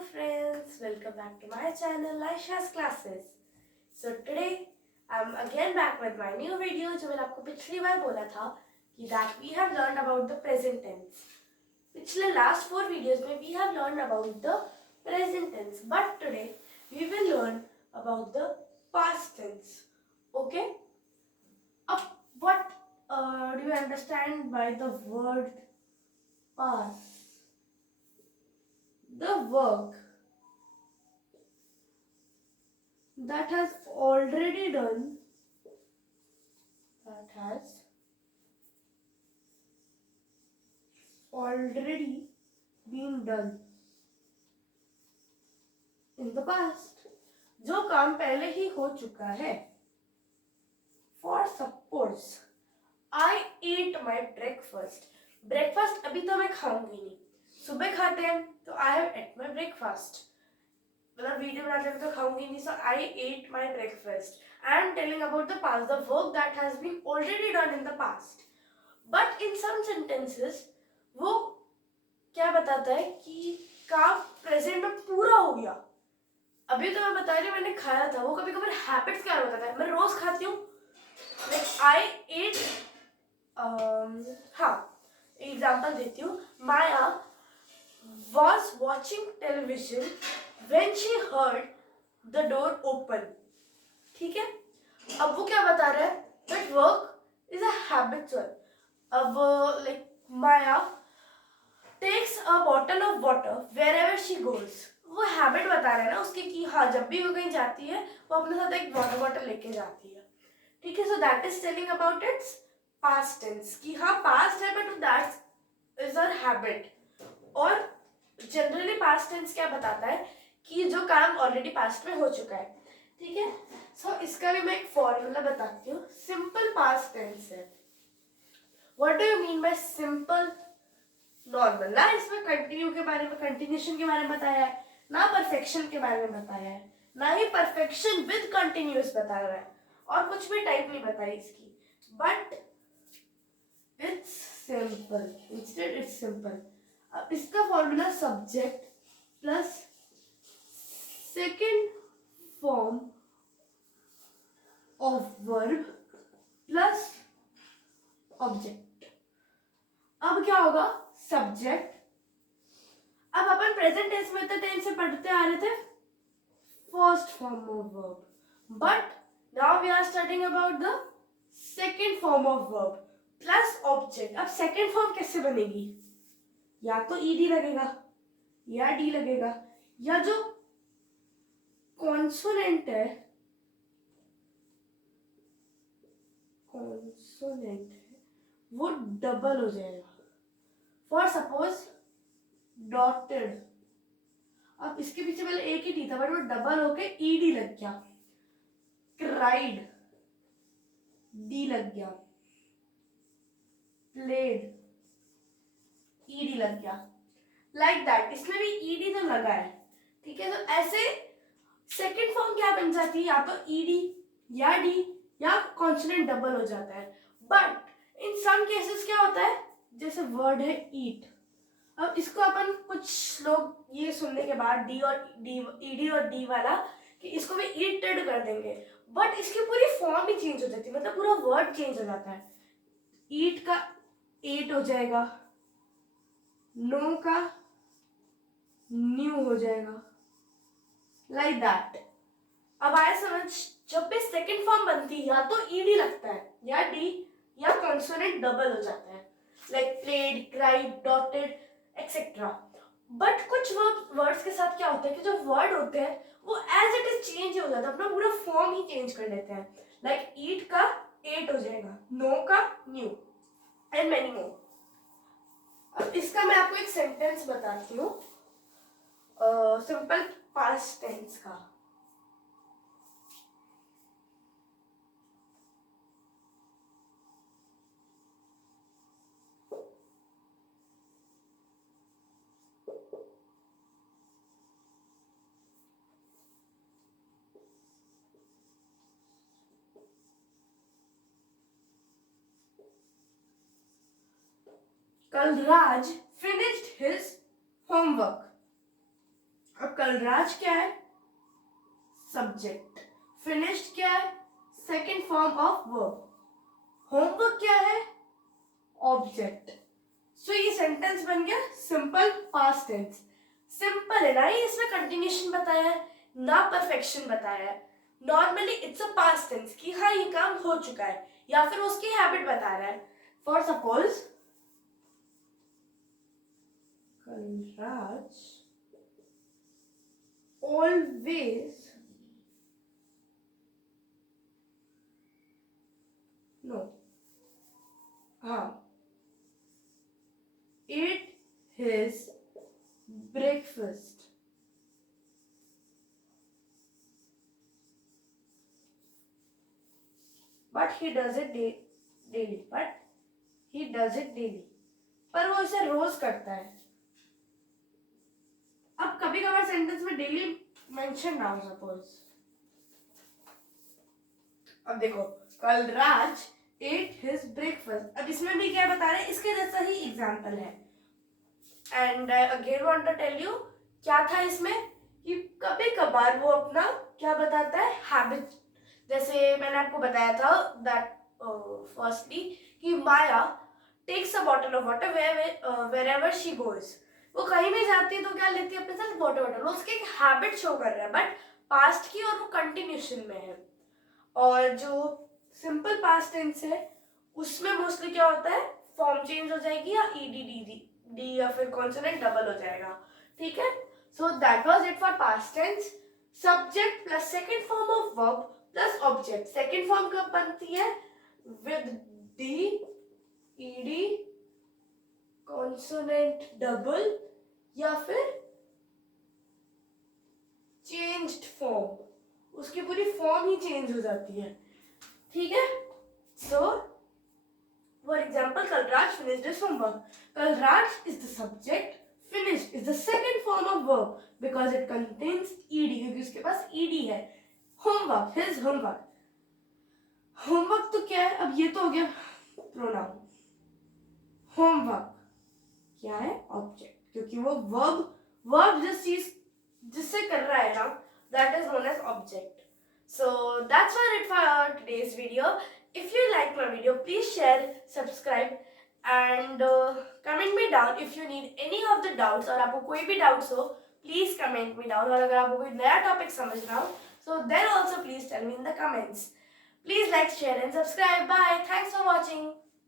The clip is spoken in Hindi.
friends, welcome back to my channel Aisha's Classes. So today I'm again back with my new video जो मैंने आपको पिछली बार बोला था कि that we have learned about the present tense. पिछले last 4 videos में we have learned about the present tense, but today we will learn about the past tense. Okay? What do you understand by the word past? The work that has already done, been done in the past. जो काम पहले ही हो चुका है. For suppose I ate my breakfast. Breakfast अभी तो मैं खाऊंगी नहीं. सुबह खाते हैं तो I have ate my breakfast. मतलब वीडियो बनाते हुए तो खाऊंगी नहीं. So I ate my breakfast. I am telling about the past, the work that has been already done in the past. But in some sentences वो क्या बताता है कि काम प्रेजेंट में पूरा हो गया. अभी तो मैं बता रही हूँ मैंने खाया था. वो कभी कभी हैबिट्स क्या बताता है. मैं रोज खाती हूँ. लाइक आई एट हाँ एग्जाम्पल देती हूँ. माया was watching television when she heard the door open. ठीक है. अब वो क्या बता रहा है. That work is a habitual. अब like Maya takes a bottle of water wherever she goes. वो हैबिट बता रहा है ना उसकी कि हाँ जब भी वो कहीं जाती है वो अपने साथ एक वाटर बॉटल लेके जाती है. ठीक है. So that is telling about its past tense कि हाँ पास्ट है but that is a habit. और जनरली पास्ट टेंस क्या बताता है कि जो काम ऑलरेडी पास्ट में हो चुका है. ठीक है. सो इसका भी मैं एक फॉर्मूला बताती हूँ. सिंपल पास्ट टेंस है. What do you mean by simple normal. ना इसमें कंटिन्यू के बारे में कंटिन्यूशन के बारे में बताया है, ना परफेक्शन के बारे में बताया है, ना ही परफेक्शन विद कंटिन्यूस बताया है, और कुछ भी टाइप नहीं बताई इसकी. But it's simple. Instead it's simple. अब इसका formula subject plus second form of verb plus object. अब क्या होगा. सब्जेक्ट. अब अपन प्रेजेंट टेंस में तो टेंस से पढ़ते आ रहे थे first form of verb, but now we are studying about the second form of verb plus object. अब सेकेंड फॉर्म कैसे बनेगी. या तो ईडी लगेगा या डी लगेगा, या जो कॉन्सोनेंट है वो डबल हो जाएगा. For suppose dotted. अब इसके पीछे पहले एक ही टी था बट वो डबल होके ईडी लग गया. क्राइड डी लग गया. प्लेड ईडी लग गया. Like that. इसमें भी ईडी तो लगा है. ठीक है. तो ऐसे सेकेंड फॉर्म क्या बन जाती है. या तो ईडी या डी या कॉन्सोनेंट डबल हो जाता है. बट इन सम केसेस क्या होता है. जैसे वर्ड है ईट. अब इसको अपन कुछ लोग ये सुनने के बाद डी और डी ईडी और डी वाला कि इसको भी ईटेड कर देंगे, बट इसकी पूरी फॉर्म ही चेंज हो जाती है. मतलब पूरा वर्ड चेंज हो जाता है. ईट का एट हो जाएगा, नो का न्यू हो जाएगा. Like that. अब आए समझ. जब भी सेकेंड फॉर्म बनती है या तो ईडी लगता है या डी या कॉन्सोनेंट डबल हो जाता है. Like played, cried, dotted etcetera. But कुछ वर्ड्स के साथ क्या होता है कि जो वर्ड होते हैं वो एज इट इज चेंज हो जाता है. अपना पूरा फॉर्म ही चेंज कर लेते हैं. लाइक ईट का एट हो जाएगा, नो का न्यू, एंड मेनी मोर. अब इसका मैं आपको एक सेंटेंस बताती हूँ सिंपल पास्ट टेंस का. Kalraj finished his homework. अब कलराज क्या है? सब्जेक्ट। फिनिश्ड क्या है? Second form of verb. Homework क्या है? ऑब्जेक्ट। सो ये सेंटेंस बन गया सिंपल पास्ट टेंस। सिंपल है ना, ये इसमें कंटिन्यूशन बताया है ना परफेक्शन बताया है। Normally it's a past tense कि हाँ ये काम हो चुका है, या फिर उसकी हैबिट बता रहा है। For suppose Kalraj always no हाँ eat his breakfast but he does it daily पर वो इसे रोज करता है। अब कभी कभार सेंटेंस में डेली मेंशन ना हो सपोज। अब देखो कलराज एट हिज ब्रेकफास्ट, अब इसमें भी क्या बता रहे हैं, इसके जैसा ही एग्जांपल है। And I again want to tell you क्या था इसमें कि कभी कभार वो अपना क्या बताता है, हैबिट। जैसे मैंने आपको बताया था दैट फर्स्टली कि Maya takes a bottle of water wherever she goes. वो कहीं भी जाती है तो क्या लेती है अपने साथ, वाटर बॉटल। वो उसकी एक हैबिट शो कर रहा है, बट पास्ट की, और वो कंटिन्यूशन में है। और जो सिंपल पास्ट टेंस है उसमें मोस्टली क्या होता है, फॉर्म चेंज हो जाएगी या ईडी डी या फिर कॉन्सोनेंट डबल हो जाएगा। ठीक है, so that was it for past tense. Subject plus second form of verb plus object. Second form कब बनती है? With D ED consonant double या फिर चेंज्ड फॉर्म, उसकी पूरी फॉर्म ही चेंज हो जाती है। ठीक है, so for example Kalraj finished his homework. Kalraj is the subject, finished is the second form of verb because it contains ed, क्योंकि उसके पास ed है। homework, his homework। homework तो क्या है, अब ये तो हो गया प्रोनाउन। homework क्या है? ऑब्जेक्ट, क्योंकि वो वर्ब जिस चीज जिससे कर रहा है ना, that is known as object. So that's all it for today's video. If you like my video, please share, subscribe and comment me down if you need any of the doubts, और आपको कोई भी doubts हो please comment me down। और अगर आपको कोई नया topic समझना हो so then also please tell me in the comments. Please like, share and subscribe. Bye. Thanks for watching.